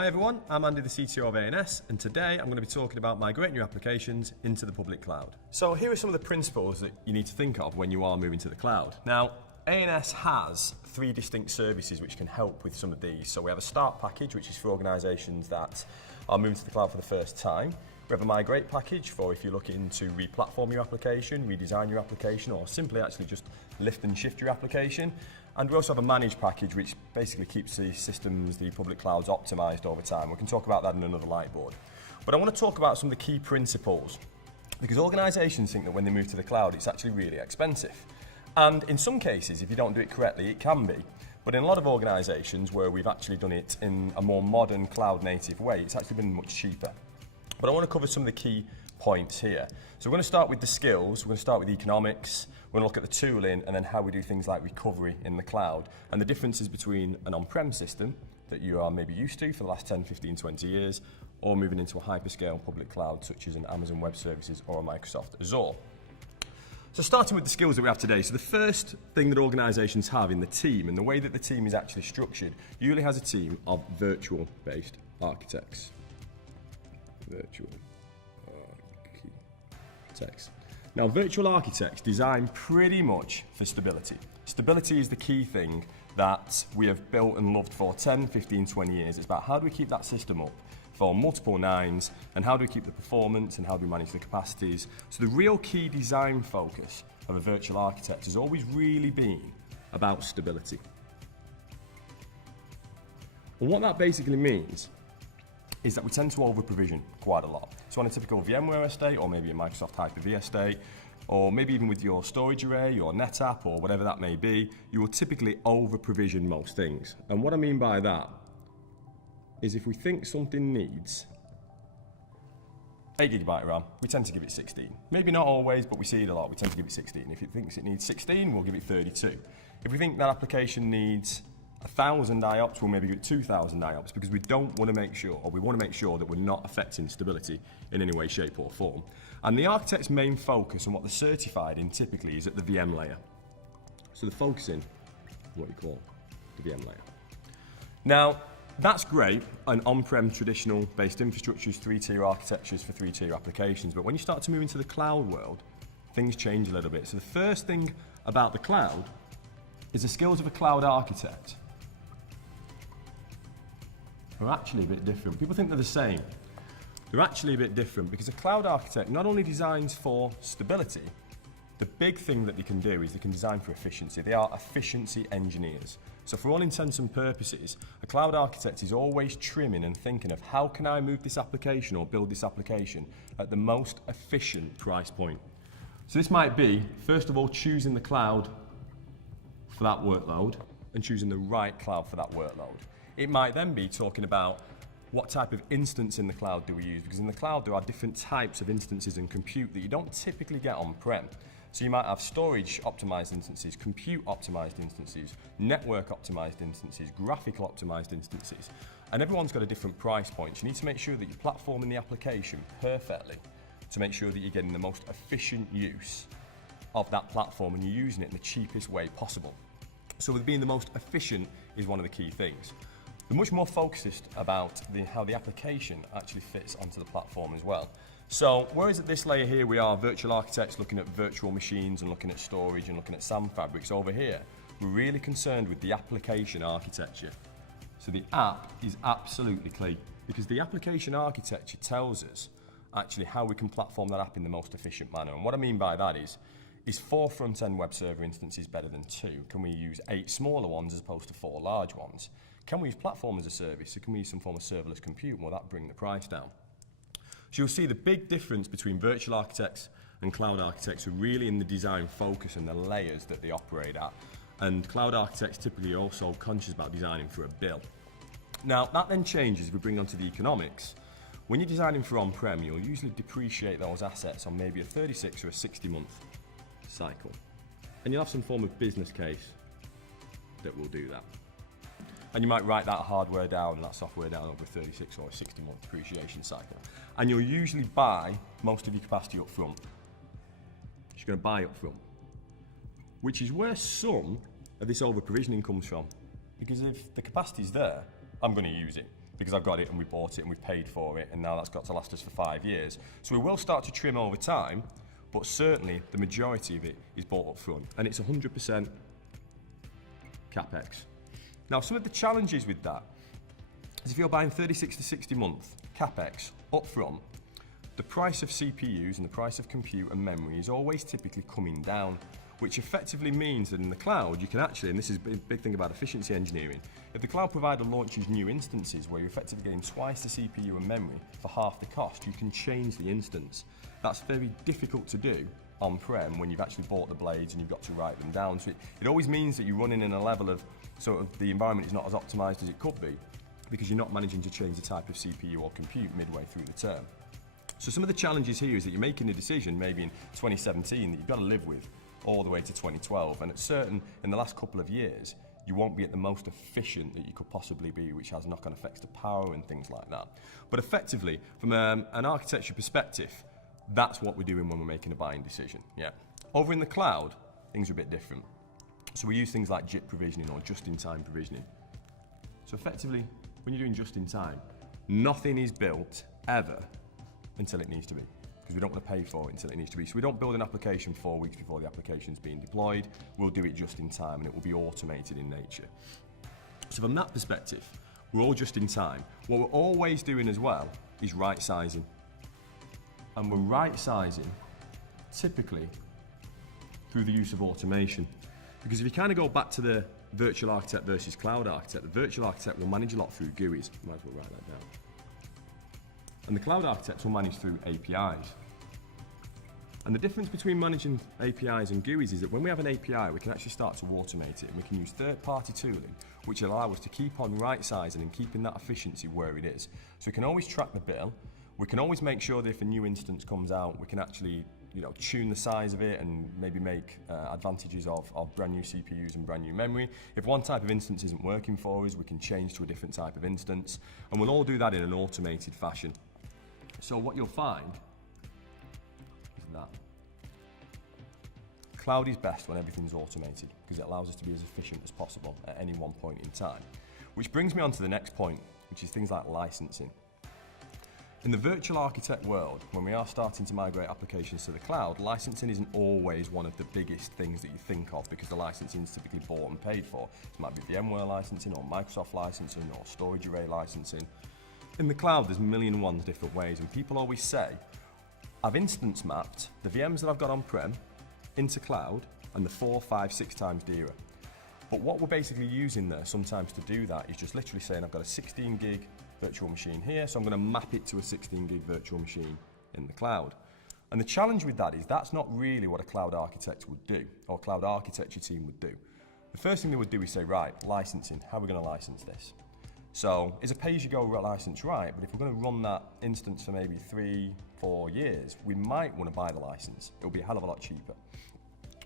Hi everyone, I'm Andy, the CTO of ANS, and today I'm going to be talking about migrating your applications into the public cloud. So here are some of the principles that you need to think of when you are moving to the cloud. Now, ANS has three distinct services which can help with some of these. So we have a start package, which is for organisations that are moving to the cloud for the first time. We have a migrate package for if you're looking to re-platform your application, redesign your application, or simply actually just lift and shift your application. And we also have a manage package, which basically keeps the systems, the public clouds optimized over time. We can talk about that in another Lightboard. But I want to talk about some of the key principles, because organisations think that when they move to the cloud, it's actually really expensive. And in some cases, if you don't do it correctly, it can be. But in a lot of organisations where we've actually done it in a more modern cloud-native way, it's actually been much cheaper. But I want to cover some of the key points here. So we're going to start with the skills, we're going to start with economics, we're going to look at the tooling, and then how we do things like recovery in the cloud, and the differences between an on-prem system that you are maybe used to for the last 10, 15, 20 years, or moving into a hyperscale public cloud such as an Amazon Web Services or a Microsoft Azure. So starting with the skills that we have today, so the first thing that organisations have in the team, and the way that the team is actually structured, usually has a team of virtual-based architects. Virtual architects. Now, virtual architects design pretty much for stability. Stability is the key thing that we have built and loved for 10, 15, 20 years. It's about how do we keep that system up for multiple nines, and how do we keep the performance, and how do we manage the capacities. So the real key design focus of a virtual architect has always really been about stability. And what that basically means is that we tend to over-provision quite a lot. So on a typical VMware estate, or maybe a Microsoft Hyper-V estate, or maybe even with your storage array, your NetApp, or whatever that may be, you will typically over-provision most things. And what I mean by that is if we think something needs 8 GB RAM, we tend to give it 16. Maybe not always, but we see it a lot, we tend to give it 16. If it thinks it needs 16, we'll give it 32. If we think that application needs 1,000 IOPS, we'll maybe get 2,000 IOPS, because we don't want to make sure, or we want to make sure that we're not affecting stability in any way, shape or form. And the architect's main focus and what they're certified in typically is at the VM layer. So they're focusing on what you call the VM layer. Now, that's great, and on-prem traditional based infrastructures, 3-tier architectures for 3-tier applications, but when you start to move into the cloud world, things change a little bit. So the first thing about the cloud is the skills of a cloud architect are actually a bit different. People think they're the same. They're actually a bit different, because a cloud architect not only designs for stability, the big thing that they can do is they can design for efficiency. They are efficiency engineers. So for all intents and purposes, a cloud architect is always trimming and thinking of how can I move this application or build this application at the most efficient price point. So this might be, first of all, choosing the cloud for that workload and choosing the right cloud for that workload. It might then be talking about what type of instance in the cloud do we use, because in the cloud there are different types of instances and compute that you don't typically get on-prem. So you might have storage optimized instances, compute optimized instances, network optimized instances, graphical optimized instances, and everyone's got a different price point. So you need to make sure that you're platforming the application perfectly to make sure that you're getting the most efficient use of that platform and you're using it in the cheapest way possible. So with being the most efficient is one of the key things. They're much more focused about how the application actually fits onto the platform as well. So whereas at this layer here we are virtual architects looking at virtual machines and looking at storage and looking at SAM fabrics, over here we're really concerned with the application architecture. So the app is absolutely key, because the application architecture tells us actually how we can platform that app in the most efficient manner. And what I mean by that is 4 front-end web server instances better than 2? Can we use 8 smaller ones as opposed to 4 large ones? Can we use platform as a service? So can we use some form of serverless compute? Will that bring the price down? So you'll see the big difference between virtual architects and cloud architects are really in the design focus and the layers that they operate at. And cloud architects typically are also conscious about designing for a bill. Now, that then changes if we bring onto the economics. When you're designing for on-prem, you'll usually depreciate those assets on maybe a 36 or a 60-month cycle. And you'll have some form of business case that will do that. And you might write that hardware down and that software down over a 36 or a 60-month depreciation cycle. And you'll usually buy most of your capacity up front. You're going to buy up front, which is where some of this over-provisioning comes from. Because if the capacity's there, I'm going to use it. because I've got it and we bought it and we've paid for it, and now that's got to last us for 5 years. So we will start to trim over time, but certainly the majority of it is bought up front, and it's 100% CapEx. Now, some of the challenges with that is if you're buying 36 to 60 month CapEx up front, the price of CPUs and the price of compute and memory is always typically coming down, which effectively means that in the cloud you can actually, and this is a big thing about efficiency engineering, if the cloud provider launches new instances where you're effectively getting twice the CPU and memory for half the cost, you can change the instance. That's very difficult to do on-prem when you've actually bought the blades and you've got to write them down. So it always means that you're running in a level of sort of the environment is not as optimized as it could be, because you're not managing to change the type of CPU or compute midway through the term. So some of the challenges here is that you're making a decision maybe in 2017 that you've got to live with all the way to 2012, and in the last couple of years you won't be at the most efficient that you could possibly be, which has knock-on effects to power and things like that. But effectively, from an architecture perspective, that's what we're doing when we're making a buying decision. Yeah. Over in the cloud, things are a bit different. So we use things like JIT provisioning or just-in-time provisioning. So effectively, when you're doing just-in-time, nothing is built ever until it needs to be, because we don't want to pay for it until it needs to be. So we don't build an application 4 weeks before the application's being deployed. We'll do it just in time, and it will be automated in nature. So from that perspective, we're all just in time. What we're always doing as well is right sizing. And we're right sizing typically through the use of automation. Because if you kind of go back to the virtual architect versus cloud architect, the virtual architect will manage a lot through GUIs. Might as well write that down. And the cloud architects will manage through APIs. And the difference between managing APIs and GUIs is that when we have an API, we can actually start to automate it, and we can use third-party tooling, which allow us to keep on right-sizing and keeping that efficiency where it is. So we can always track the bill. We can always make sure that if a new instance comes out, we can actually tune the size of it and maybe make advantages of brand new CPUs and brand new memory. If one type of instance isn't working for us, we can change to a different type of instance, and we'll all do that in an automated fashion. So what you'll find is that cloud is best when everything's automated, because it allows us to be as efficient as possible at any one point in time. Which brings me on to the next point, which is things like licensing. In the virtual architect world, when we are starting to migrate applications to the cloud, licensing isn't always one of the biggest things that you think of, because the licensing is typically bought and paid for. It might be VMware licensing or Microsoft licensing or storage array licensing. In the cloud, there's a million and one different ways, and people always say, I've instance mapped the VMs that I've got on-prem into cloud, and the 4, 5, 6 times dearer. But what we're basically using there sometimes to do that is just literally saying I've got a 16 gig virtual machine here, so I'm going to map it to a 16 gig virtual machine in the cloud. And the challenge with that is that's not really what a cloud architect would do, or a cloud architecture team would do. The first thing they would do is say, right, licensing, how are we going to license this? So is a pay-as-you-go license right? But if we're going to run that instance for maybe 3, 4 years, we might want to buy the license. It'll be a hell of a lot cheaper.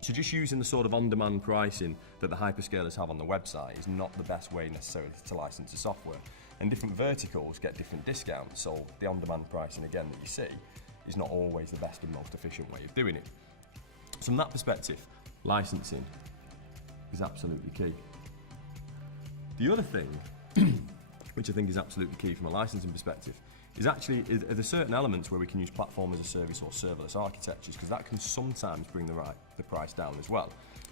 So just using the sort of on-demand pricing that the hyperscalers have on the website is not the best way necessarily to license the software. And different verticals get different discounts, so the on-demand pricing, again, that you see is not always the best and most efficient way of doing it. So from that perspective, licensing is absolutely key. The other thing, which I think is absolutely key from a licensing perspective, is actually are there certain elements where we can use platform as a service or serverless architectures, because that can sometimes bring the price down as well.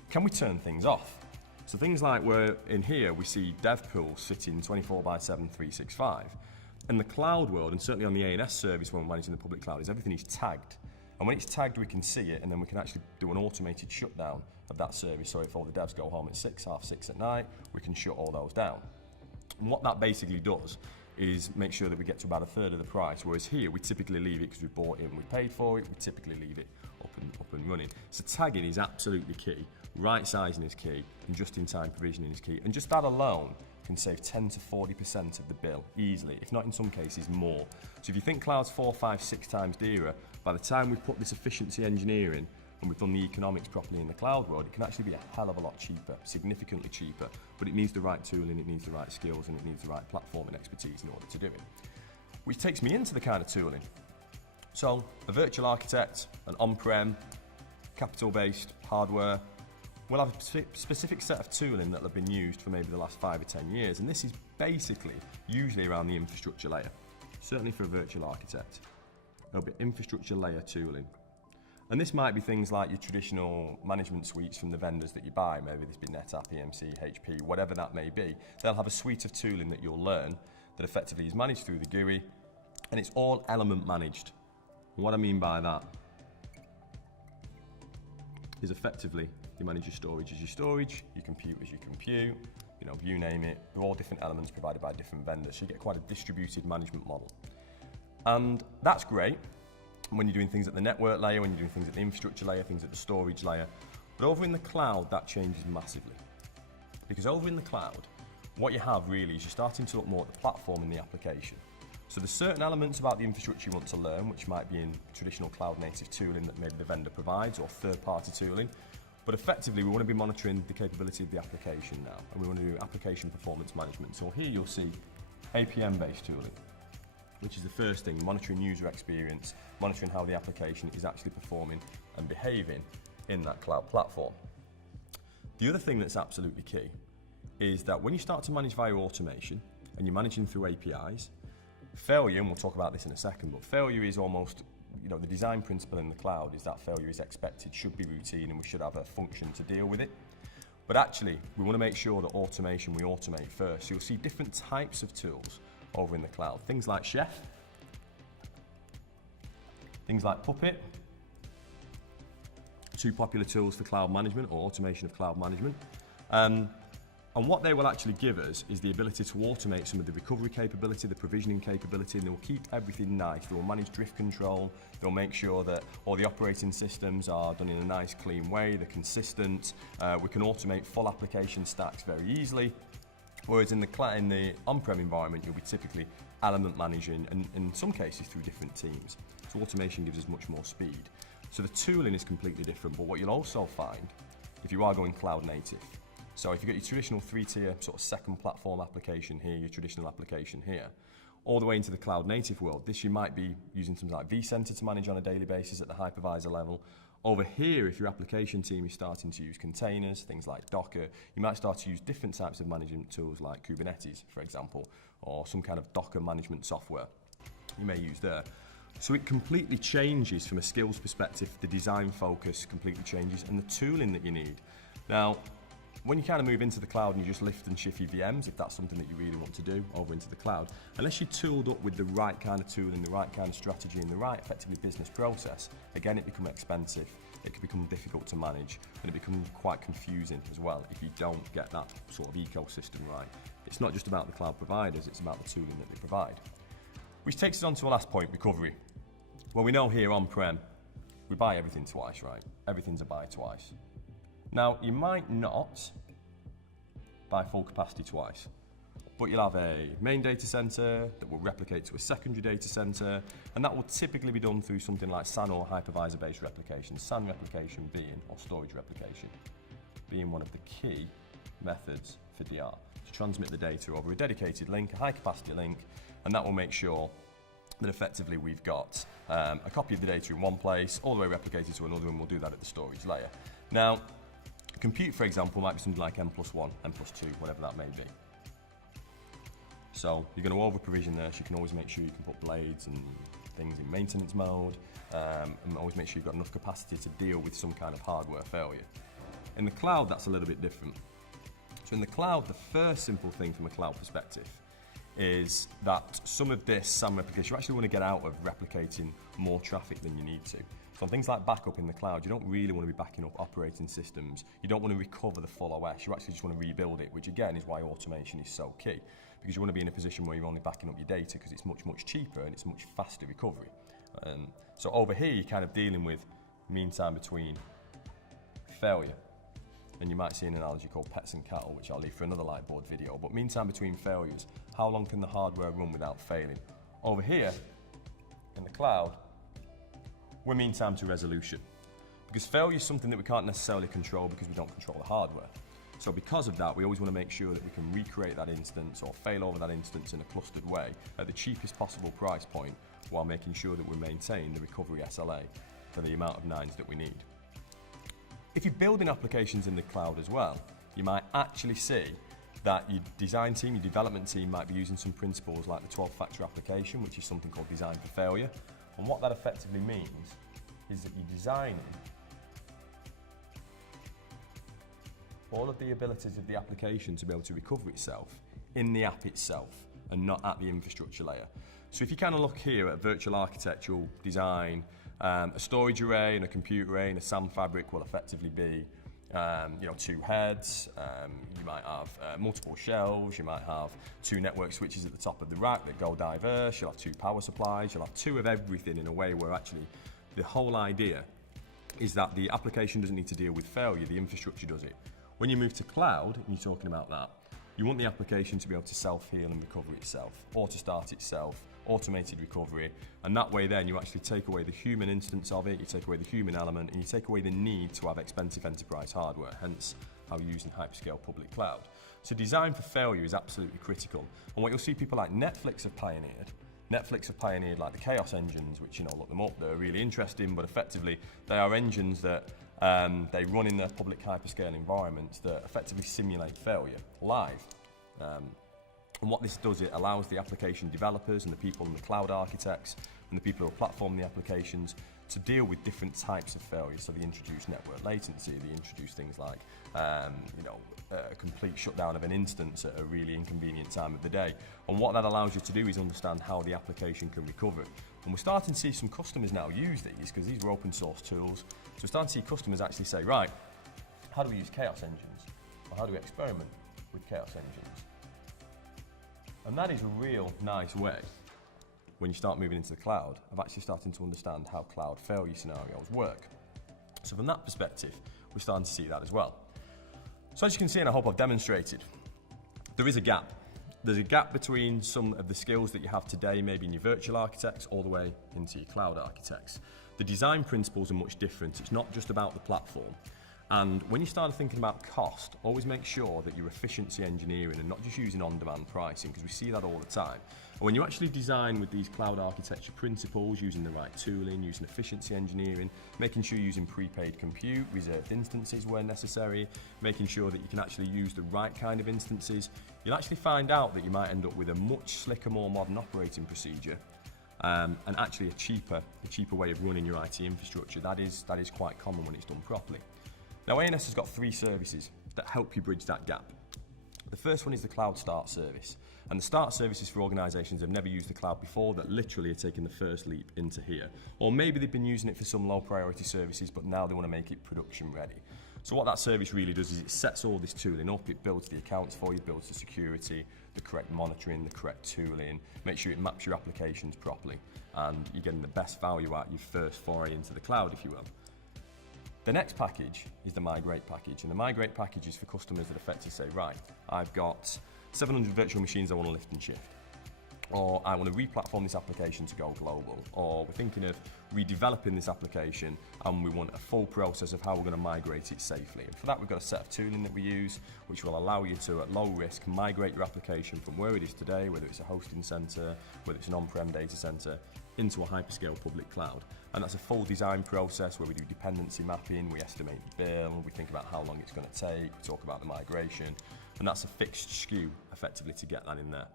Can we turn things off? So things like where in here we see dev pools sitting 24/7, 365. In the cloud world, and certainly on the ANS service when we're managing the public cloud, is everything is tagged. And when it's tagged, we can see it, and then we can actually do an automated shutdown of that service. So if all the devs go home at 6, half 6 at night, we can shut all those down. And what that basically does is make sure that we get to about a third of the price, whereas here we typically leave it because we bought it and we paid for it, we typically leave it up and running. So tagging is absolutely key, right sizing is key, and just-in-time provisioning is key. And just that alone can save 10 to 40% of the bill easily, if not in some cases more. So if you think cloud's 4, 5, 6 times dearer, by the time we've put this efficiency engineering and we've done the economics properly in the cloud world, it can actually be a hell of a lot cheaper, significantly cheaper, but it needs the right tooling, it needs the right skills, and it needs the right platform and expertise in order to do it. Which takes me into the kind of tooling. So a virtual architect, an on-prem, capital-based hardware, we'll have a specific set of tooling that have been used for maybe the last 5 or 10 years, and this is basically usually around the infrastructure layer. Certainly for a virtual architect, there'll be infrastructure layer tooling. And this might be things like your traditional management suites from the vendors that you buy. Maybe this be NetApp, EMC, HP, whatever that may be. They'll have a suite of tooling that you'll learn that effectively is managed through the GUI, and it's all element managed. And what I mean by that is effectively you manage your storage as your storage, your compute as your compute, you name it. They're all different elements provided by different vendors, so you get quite a distributed management model. And that's great when you're doing things at the network layer, when you're doing things at the infrastructure layer, things at the storage layer. But over in the cloud, that changes massively. Because over in the cloud, what you have really is you're starting to look more at the platform and the application. So there's certain elements about the infrastructure you want to learn, which might be in traditional cloud-native tooling that maybe the vendor provides, or third-party tooling. But effectively, we want to be monitoring the capability of the application now, and we want to do application performance management. So here you'll see APM-based tooling, which is the first thing, monitoring user experience, monitoring how the application is actually performing and behaving in that cloud platform. The other thing that's absolutely key is that when you start to manage via automation and you're managing through APIs, failure, and we'll talk about this in a second, but failure is almost, the design principle in the cloud is that failure is expected, should be routine, and we should have a function to deal with it. But actually, we want to make sure that automation, we automate first. So you'll see different types of tools over in the cloud. Things like Chef, things like Puppet, two popular tools for cloud management or automation of cloud management. And what they will actually give us is the ability to automate some of the recovery capability, the provisioning capability, and they'll keep everything nice. They'll manage drift control, they'll make sure that all the operating systems are done in a nice, clean way, they're consistent. We can automate full application stacks very easily. Whereas in the on-prem environment, you'll be typically element managing, and in some cases through different teams. So automation gives us much more speed. So the tooling is completely different, but what you'll also find, if you are going cloud native, so if you've got your traditional 3-tier sort of second platform application here, your traditional application here, all the way into the cloud native world, this you might be using something like vCenter to manage on a daily basis at the hypervisor level. Over here, if your application team is starting to use containers, things like Docker, you might start to use different types of management tools like Kubernetes, for example, or some kind of Docker management software you may use there. So it completely changes from a skills perspective, the design focus completely changes, and the tooling that you need. Now, when you kind of move into the cloud and you just lift and shift your VMs, if that's something that you really want to do over into the cloud, unless you're tooled up with the right kind of tooling, the right kind of strategy, and the right effectively business process, again, it becomes expensive, it can become difficult to manage, and it becomes quite confusing as well if you don't get that sort of ecosystem right. It's not just about the cloud providers, it's about the tooling that they provide. Which takes us on to our last point, recovery. Well, we know here on-prem, we buy everything twice, right? Everything's a buy twice. Now, you might not buy full capacity twice, but you'll have a main data center that will replicate to a secondary data center, and that will typically be done through something like SAN or hypervisor-based replication. SAN replication being, or storage replication, being one of the key methods for DR, to transmit the data over a dedicated link, a high-capacity link, and that will make sure that effectively we've got a copy of the data in one place, all the way replicated to another, and we'll do that at the storage layer. Now, compute, for example, might be something like N+1, N+2, whatever that may be. So you're going to over-provision this. You can always make sure you can put blades and things in maintenance mode, and always make sure you've got enough capacity to deal with some kind of hardware failure. In the cloud, that's a little bit different. So in the cloud, the first simple thing from a cloud perspective is that some of this SAN replication, you actually want to get out of replicating more traffic than you need to. So on things like backup in the cloud, you don't really want to be backing up operating systems. You don't want to recover the full OS. You actually just want to rebuild it, which again is why automation is so key. Because you want to be in a position where you're only backing up your data because it's much, much cheaper and it's much faster recovery. So over here, you're kind of dealing with mean time between failure. And you might see an analogy called pets and cattle, which I'll leave for another Lightboard video. But mean time between failures, how long can the hardware run without failing? Over here, in the cloud, we're mean time to resolution. Because failure is something that we can't necessarily control because we don't control the hardware. So because of that, we always want to make sure that we can recreate that instance or fail over that instance in a clustered way at the cheapest possible price point while making sure that we maintain the recovery SLA for the amount of nines that we need. If you're building applications in the cloud as well, you might actually see that your design team, your development team might be using some principles like the 12-factor application, which is something called design for failure. And what that effectively means is that you're designing all of the abilities of the application to be able to recover itself in the app itself and not at the infrastructure layer. So if you kind of look here at virtual architectural design, a storage array and a compute array and a SAM fabric will effectively be two heads, you might have multiple shelves, you might have two network switches at the top of the rack that go diverse, you'll have two power supplies, you'll have two of everything in a way where actually the whole idea is that the application doesn't need to deal with failure, the infrastructure does it. When you move to cloud and you're talking about that, you want the application to be able to self-heal and recover itself, or to start itself, automated recovery, and that way then you actually take away the human instance of it, you take away the human element, and you take away the need to have expensive enterprise hardware, hence how we're using hyperscale public cloud. So design for failure is absolutely critical, and what you'll see people like Netflix have pioneered like the chaos engines, which, look them up, they're really interesting, but effectively they are engines that they run in their public hyperscale environments that effectively simulate failure live. And what this does, it allows the application developers and the people and the cloud architects and the people who platform the applications to deal with different types of failure. So they introduce network latency, they introduce things like a complete shutdown of an instance at a really inconvenient time of the day. And what that allows you to do is understand how the application can recover. And we're starting to see some customers now use these, because these were open source tools. So we're starting to see customers actually say, right, how do we use chaos engines? Or how do we experiment with chaos engines? And that is a real nice way, when you start moving into the cloud, of actually starting to understand how cloud failure scenarios work. So from that perspective, we're starting to see that as well. So as you can see, and I hope I've demonstrated, there is a gap. There's a gap between some of the skills that you have today, maybe in your virtual architects, all the way into your cloud architects. The design principles are much different. It's not just about the platform. And when you start thinking about cost, always make sure that you're efficiency engineering and not just using on-demand pricing, because we see that all the time. And when you actually design with these cloud architecture principles, using the right tooling, using efficiency engineering, making sure you're using prepaid compute, reserved instances where necessary, making sure that you can actually use the right kind of instances, you'll actually find out that you might end up with a much slicker, more modern operating procedure, and actually a cheaper way of running your IT infrastructure. That is quite common when it's done properly. Now, ANS has got 3 services that help you bridge that gap. The first one is the Cloud Start service. And the Start service is for organisations that have never used the cloud before, that literally are taking the first leap into here. Or maybe they've been using it for some low priority services, but now they want to make it production ready. So what that service really does is it sets all this tooling up, it builds the accounts for you, builds the security, the correct monitoring, the correct tooling, make sure it maps your applications properly, and you're getting the best value out your first foray into the cloud, if you will. The next package is the Migrate package, and the Migrate package is for customers that effectively say, right, I've got 700 virtual machines I want to lift and shift, or I want to re-platform this application to go global, or we're thinking of redeveloping this application and we want a full process of how we're going to migrate it safely. And for that, we've got a set of tooling that we use, which will allow you to, at low risk, migrate your application from where it is today, whether it's a hosting center, whether it's an on-prem data center, into a hyperscale public cloud. And that's a full design process where we do dependency mapping, we estimate the bill, we think about how long it's going to take, we talk about the migration, and that's a fixed SKU effectively to get that in there.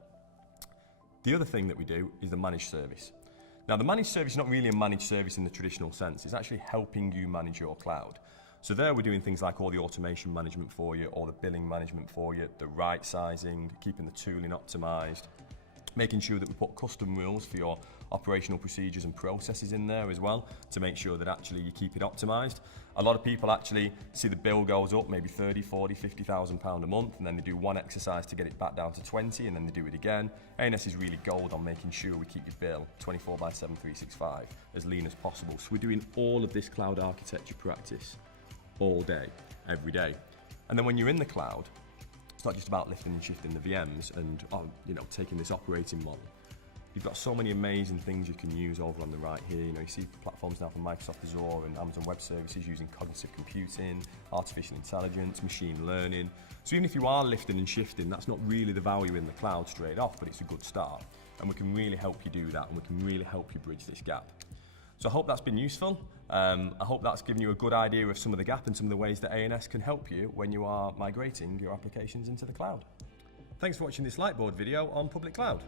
The other thing that we do is the managed service. Now, the managed service is not really a managed service in the traditional sense. It's actually helping you manage your cloud. So there we're doing things like all the automation management for you, all the billing management for you, the right sizing, keeping the tooling optimized, making sure that we put custom rules for your operational procedures and processes in there as well to make sure that actually you keep it optimized. A lot of people actually see the bill goes up maybe 30, 40, 50,000 pound a month, and then they do one exercise to get it back down to 20, and then they do it again. ANS is really gold on making sure we keep your bill 24/7, 365 as lean as possible. So we're doing all of this cloud architecture practice all day, every day. And then when you're in the cloud, it's not just about lifting and shifting the VMs and taking this operating model. You've got so many amazing things you can use over on the right here. You see platforms now from Microsoft Azure and Amazon Web Services using cognitive computing, artificial intelligence, machine learning. So even if you are lifting and shifting, that's not really the value in the cloud straight off, but it's a good start. And we can really help you do that, and we can really help you bridge this gap. So I hope that's been useful. I hope that's given you a good idea of some of the gap and some of the ways that ANS can help you when you are migrating your applications into the cloud. Thanks for watching this Lightboard video on public cloud.